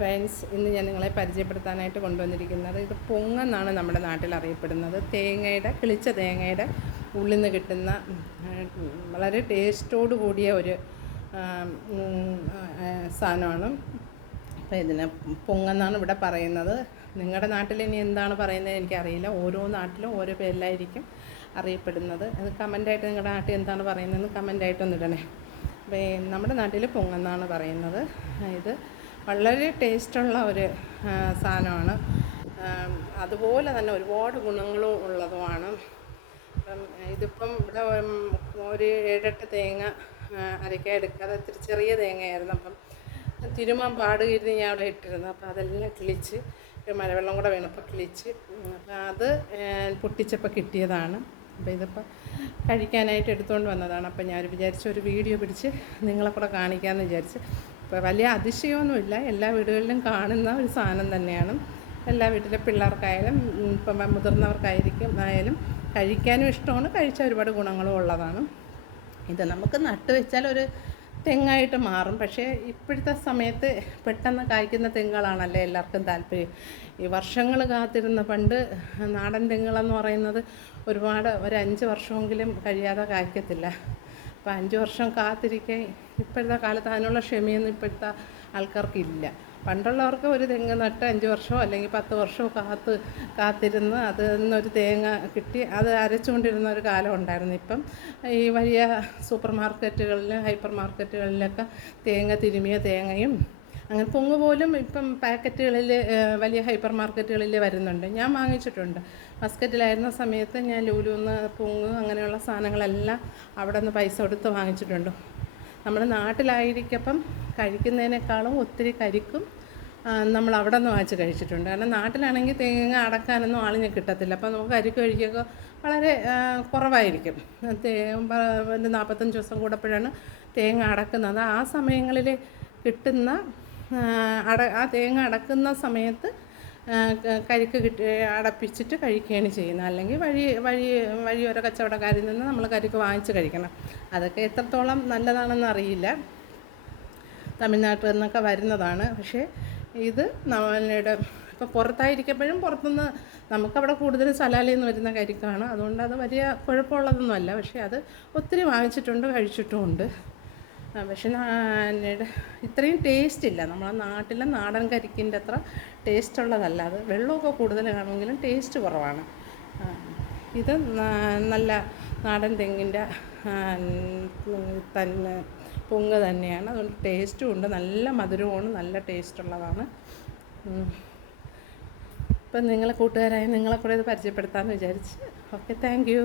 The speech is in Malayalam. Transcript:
ഫ്രണ്ട്സ്, ഇന്ന് ഞാൻ നിങ്ങളെ പരിചയപ്പെടുത്താനായിട്ട് കൊണ്ടുവന്നിരിക്കുന്നത് ഇത് പൊങ്ങെന്നാണ് നമ്മുടെ നാട്ടിൽ അറിയപ്പെടുന്നത്. കിളിച്ച തേങ്ങയുടെ ഉള്ളിൽ നിന്ന് കിട്ടുന്ന വളരെ ടേസ്റ്റോട് കൂടിയ ഒരു സാധനമാണ്. അപ്പോൾ ഇതിനെ പൊങ്ങെന്നാണ് ഇവിടെ പറയുന്നത്. നിങ്ങളുടെ നാട്ടിൽ ഇനി എന്താണ് പറയുന്നത് എനിക്കറിയില്ല. ഓരോ നാട്ടിലും ഓരോ പേരിലായിരിക്കും അറിയപ്പെടുന്നത്. അത് കമൻ്റായിട്ട് നിങ്ങളുടെ നാട്ടിൽ എന്താണ് പറയുന്നതെന്ന് കമൻ്റായിട്ടൊന്ന് ഇടണേ. അപ്പോൾ നമ്മുടെ നാട്ടിൽ പൊങ്ങെന്നാണ് പറയുന്നത്. ഇത് വളരെ ടേസ്റ്റുള്ള ഒരു സാധനമാണ്. അതുപോലെ തന്നെ ഒരുപാട് ഗുണങ്ങളും ഉള്ളതുമാണ്. ഇതിപ്പം ഇവിടെ ഒരു 7-8 തേങ്ങ അരയ്ക്കാൻ എടുക്കാതെ ഇത്തിരി ചെറിയ തേങ്ങയായിരുന്നു. അപ്പം തിരുമാൻ പാടുകരുതി ഞാൻ അവിടെ ഇട്ടിരുന്നു. അപ്പോൾ അതെല്ലാം കിളിച്ച് മഴവെള്ളം കൂടെ വീണപ്പോൾ കിളിച്ച്, അപ്പം അത് പൊട്ടിച്ചപ്പോൾ കിട്ടിയതാണ്. അപ്പോൾ ഇതിപ്പോൾ കഴിക്കാനായിട്ട് എടുത്തുകൊണ്ട് വന്നതാണ്. അപ്പോൾ ഞാൻ വിചാരിച്ച ഒരു വീഡിയോ പിടിച്ച് നിങ്ങളെ കൂടെ കാണിക്കാമെന്ന് വിചാരിച്ച്. ഇപ്പോൾ വലിയ അതിശയമൊന്നുമില്ല, എല്ലാ വീടുകളിലും കാണുന്ന ഒരു സാധനം തന്നെയാണ്. എല്ലാ വീട്ടിലെ പിള്ളേർക്കായാലും ഇപ്പം മുതിർന്നവർക്കായാലും കഴിക്കാനും ഇഷ്ടമാണ്, കഴിച്ചാൽ ഒരുപാട് ഗുണങ്ങളും ഉള്ളതാണ്. ഇത് നമുക്ക് നട്ട് വെച്ചാൽ ഒരു തെങ്ങായിട്ട് മാറും. പക്ഷേ ഇപ്പോഴത്തെ സമയത്ത് പെട്ടെന്ന് കായ്ക്കുന്ന തെങ്ങുകളാണല്ലേ എല്ലാവർക്കും താല്പര്യം. ഈ വർഷങ്ങൾ കാത്തിരുന്ന പണ്ട് നാടൻ തെങ്ങുകളെന്ന് പറയുന്നത് ഒരുപാട് ഒരു 5 വർഷമെങ്കിലും കഴിയാതെ കായ്ക്കത്തില്ല. അപ്പോൾ 5 വർഷം കാത്തിരിക്കാൻ ഇപ്പോഴത്തെ കാലത്ത് അതിനുള്ള ക്ഷമയൊന്നും ഇപ്പോഴത്തെ ആൾക്കാർക്കില്ല. പണ്ടുള്ളവർക്ക് ഒരു തെങ്ങ് നട്ട് 5 വർഷമോ അല്ലെങ്കിൽ 10 വർഷമോ കാത്തിരുന്ന് അതിൽ നിന്നൊരു തേങ്ങ കിട്ടി അത് അരച്ചുകൊണ്ടിരുന്ന ഒരു കാലം ഉണ്ടായിരുന്നു. ഇപ്പം ഈ വലിയ സൂപ്പർ മാർക്കറ്റുകളിൽ ഹൈപ്പർ മാർക്കറ്റുകളിലൊക്കെ തേങ്ങ തിരുമിയ തേങ്ങയും അങ്ങനെ പൊങ്ങ് പോലും ഇപ്പം പാക്കറ്റുകളിൽ വലിയ ഹൈപ്പർ മാർക്കറ്റുകളിൽ വരുന്നുണ്ട്. ഞാൻ വാങ്ങിച്ചിട്ടുണ്ട്. മസ്കറ്റിലായിരുന്ന സമയത്ത് ഞാൻ ലുലുന്ന് പൊങ്ങ് അങ്ങനെയുള്ള സാധനങ്ങളെല്ലാം അവിടെ നിന്ന് പൈസ കൊടുത്ത് വാങ്ങിച്ചിട്ടുണ്ട്. നമ്മുടെ നാട്ടിലായിരിക്കപ്പം കഴിക്കുന്നതിനേക്കാളും ഒത്തിരി കരിക്കും നമ്മൾ അവിടെ നിന്ന് വാങ്ങിച്ച് കഴിച്ചിട്ടുണ്ട്. കാരണം നാട്ടിലാണെങ്കിൽ തേങ്ങ അടക്കാനൊന്നും ആളിനെ കിട്ടത്തില്ല. അപ്പോൾ നമുക്ക് കരിക്ക് കഴിക്കൊക്കെ വളരെ കുറവായിരിക്കും. 45 ദിവസം കൂടപ്പോഴാണ് തേങ്ങ അടക്കുന്നത്. ആ സമയങ്ങളിൽ കിട്ടുന്ന ആ തേങ്ങ അടക്കുന്ന സമയത്ത് കരിക്ക് അടപ്പിച്ചിട്ട് കഴിക്കുകയാണ് ചെയ്യുന്നത്. അല്ലെങ്കിൽ വഴി ഓരോ കച്ചവടക്കാരിൽ നിന്ന് നമ്മൾ കരിക്ക് വാങ്ങിച്ച് കഴിക്കണം. അതൊക്കെ എത്രത്തോളം നല്ലതാണെന്ന് അറിയില്ല. തമിഴ്നാട്ടിൽ നിന്നൊക്കെ വരുന്നതാണ്. പക്ഷേ ഇത് നമ്മളുടെ ഇപ്പോൾ പുറത്തായിരിക്കുമ്പോഴും പുറത്തുനിന്ന് നമുക്കവിടെ കൂടുതലും സലാലയിൽ നിന്ന് വരുന്ന കരിക്കാണ്. അതുകൊണ്ട് അത് വലിയ കുഴപ്പമുള്ളതൊന്നുമല്ല. പക്ഷേ അത് ഒത്തിരി വാങ്ങിച്ചിട്ടുണ്ട്, കഴിച്ചിട്ടുമുണ്ട്. പക്ഷേ ഇത്രയും ടേസ്റ്റ് ഇല്ല. നമ്മളെ നാട്ടിലെ നാടൻ കരിക്കിൻ്റെ അത്ര ടേസ്റ്റ് ഉള്ളതല്ല. അത് വെള്ളമൊക്കെ കൂടുതൽ കാണുമെങ്കിലും ടേസ്റ്റ് കുറവാണ്. ഇത് നല്ല നാടൻ തെങ്ങിൻ്റെ തന്നെ പൊങ്ങ് തന്നെയാണ്. അതുകൊണ്ട് ടേസ്റ്റും ഉണ്ട്, നല്ല മധുരവുമാണ്, നല്ല ടേസ്റ്റുള്ളതാണ്. ഇപ്പം നിങ്ങളെ കൂട്ടുകാരായി നിങ്ങളെ കൂടെ ഇത് പരിചയപ്പെടുത്താമെന്ന് വിചാരിച്ച്. Okay, thank you.